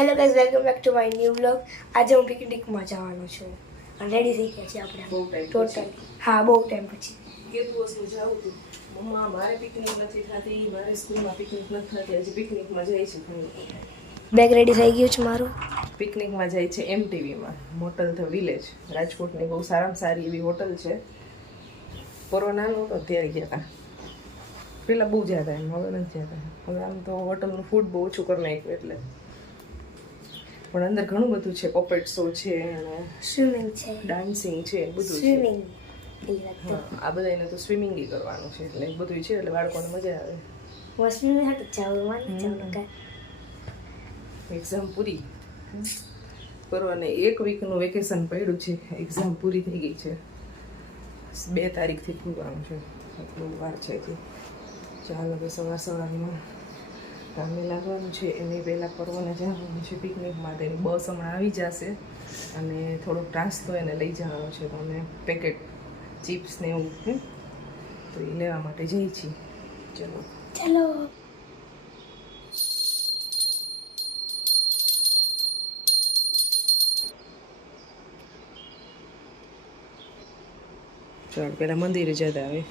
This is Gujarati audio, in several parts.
Hello guys welcome back to my new blog આજે હું પિકનિકમાં જવાનો છું. અને રેડી થઈ ગયા છે આપણે. ટોટલ હા બહુ ટાઈમ પછી. કેટલું વસ્તુ જાઉં હતું મમ્મા મારે પિકનિક નથી થતી મારે સ્કૂલમાં પિકનિક નથી થતી. હજી પિકનિકમાં જાય છે બેગ રેડી થઈ ગયું છે મારું? પિકનિકમાં જાય છે એમટીવીમાં મોટલ ધ વિલેજ રાજકોટની બહુ સારામાં સારી એવી હોટલ છે. પરો નાનો હતો ત્યારે ગયા હતા પહેલાં બહુ જતા એમ હવે નથી જતા હવે આમ તો હોટલનું ફૂડ બહુ ઓછું કરી નાખ્યું એટલે. પણ અંદર ઘણું બધું છે પોપેટ શો છે અને સ્વિમિંગ છે. ડાન્સિંગ છે બધું સ્વિમિંગ આ બધા એને તો સ્વિમિંગ કરવાનું છે એટલે બધું છે એટલે બાળકોને મજા આવે. હાટું એક્ઝામ પૂરી. કરવાને એક વીકનું વેકેશન પડ્યું છે એક્ઝામ પૂરી થઈ ગઈ છે. બે તારીખથી ખુલવાનું છે એટલું વાર છે ચાલો કે સવાર સવારમાં કામે લાગવાનું છે એની પહેલાં પર્વને જવાનું છે પિકનિકમાં એની બસ હમણાં આવી જશે અને થોડોક નાસ્તો એને લઈ જવાનો છે તો અમે પેકેટ ચિપ્સ ને એવું તો એ લેવા માટે જઈએ છીએ. ચલો. ચલો. ચાલ પેલા મંદિરે જતા આવે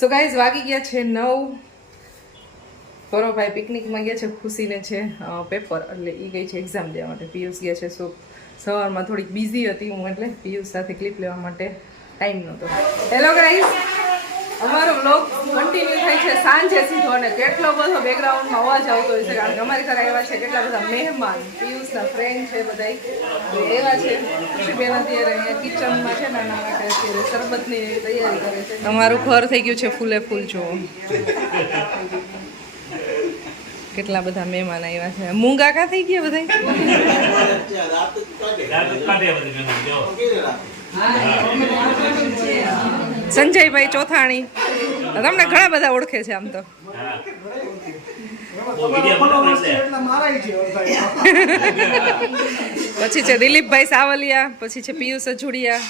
સો ગાઈઝ વાગી ગયા છે નવ. પરોભાઈ પિકનિકમાં ગયા છે, ખુશીને છે પેપર એટલે એ ગઈ છે એક્ઝામ દેવા માટે. પિયુષ ગયા છે સો સવારમાં થોડીક બિઝી હતી હું એટલે પિયુષ સાથે ક્લિપ લેવા માટે ટાઈમ નહોતો. હેલો ગાઈઝ અમારો બ્લોગ કન્ટિન્યુ થાય છે સાંજે સીધો અને કેટલો બધો બેકગ્રાઉન્ડમાં અવાજ આવતો હોય છે. કારણ કે અમારી ઘરે એવા છે કેટલા બધા મહેમાન પિયુષના ફ્રેન્ડ છે બધા એવા છે ખુશીબેન અત્યારે અહીંયા કિચનમાં છે નાના નાના અત્યારે શરબતની તૈયારી કરે છે. તમારું ઘર થઈ ગયું છે ફૂલે ફૂલ જુઓ. કેટલા બધા મહેમાન આવ્યા છે. મૂંગા કા થઈ ગયા બધા સંજયભાઈ ચોથાણી. તમને ઘણા બધા ઓળખે છે આમ તો. પછી છે દિલીપભાઈ સાવલિયા પછી છે પિયુષ અજુડિયા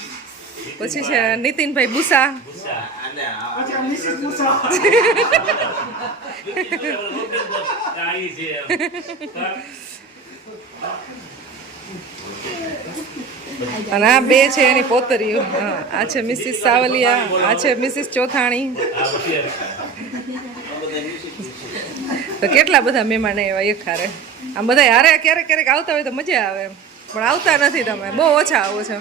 પછી છે નીતિનભાઈ બુસા અને આ બે છે એની પોતરીઓ. આ છે મિસિસ સાવલિયા, આ છે મિસિસ ચોથાણી. તો કેટલા બધા મહેમાન એવા એક હારે? આમ બધા હારે ક્યારેક ક્યારેક આવતા હોય તો મજા આવે પણ આવતા નથી તમે. બહુ ઓછા આવો છો.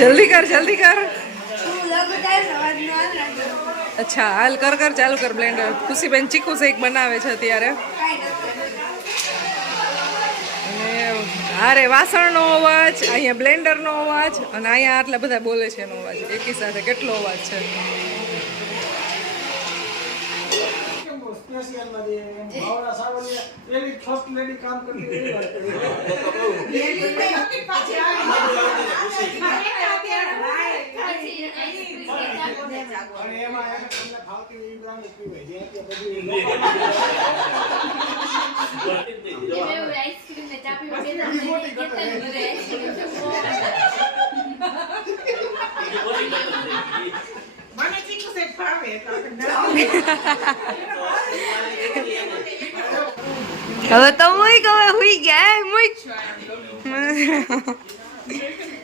જલ્દી કર જલ્દી કર. અચ્છા હાલ કર કર ચાલુ કર બ્લેન્ડર. ખુશીબેન ચીકુ શેક બનાવે છે અત્યારે. અરે વાસણનો અવાજ અહીંયા બ્લેન્ડરનો અવાજ અને અહીંયા આટલા બધા બોલે છે એનો અવાજ. એકી સાથે કેટલો અવાજ છે? એવી ફર્સ્ટ લેડી કામ કરતી અને એમાં એને તમને ફાવતી એવી બ્રાન્ડ પીવાય જે કે બધી હવે તો મુઈ ગવે હુઈ ગયા મુઈ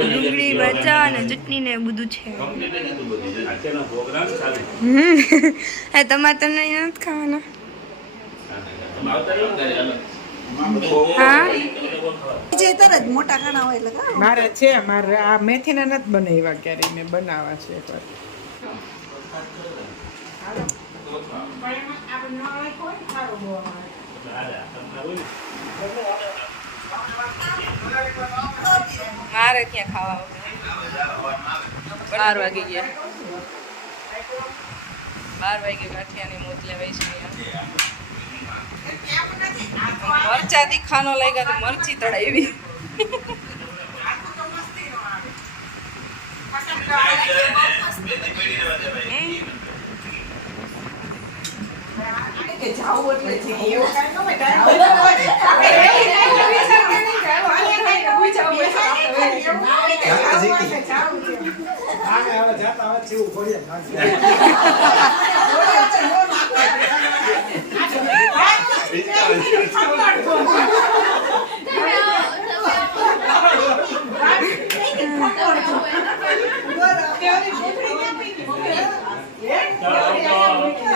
ડુંગળી, મરચા અને ચટણી ને બધું છે. હમ. તમારે તમને નથી ખાવાના. મારે છે, મારે આ મેથીના નથી બનાવ્યા ક્યારે મેં બનાવવા છે મારે ક્યાં ખાવા બાર વાગી ગયા. બાર વાગે ગાંઠિયાની મોત લેવાય છે. મરચા તીખાનો લાગ્યા તો મરચી તળાવી. જાવું એટલે คิวเขาเห็นน้อยเสีย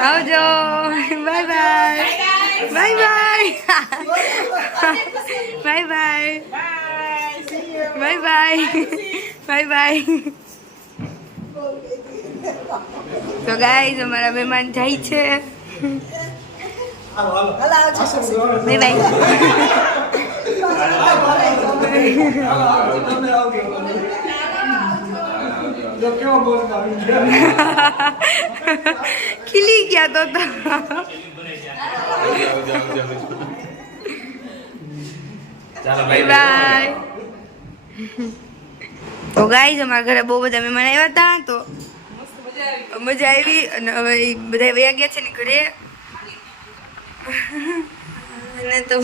เอาโจบายบาย บายบาย บายบาย บายบาย บายบาย તો ગાઈઝ અમારા મહેમાન જાય છે. ખીલી ગયા તો બાય તો ગાઈઝ અમારા ઘરે બહુ બધા મહેમાન આવ્યા હતા તો મજા આવી અને હવે બધા વયા ગયા છે ને ઘરે. અને તો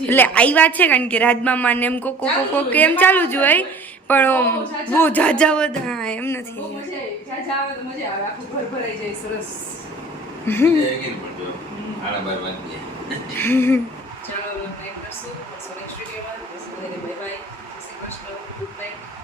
એટલે આવ્યા છે કારણ કે રાજમામા ને એમ કોકો કોકો કે એમ ચાલુ જ પણ બહુ જાજા બધા એમ નથી. Mas, good night.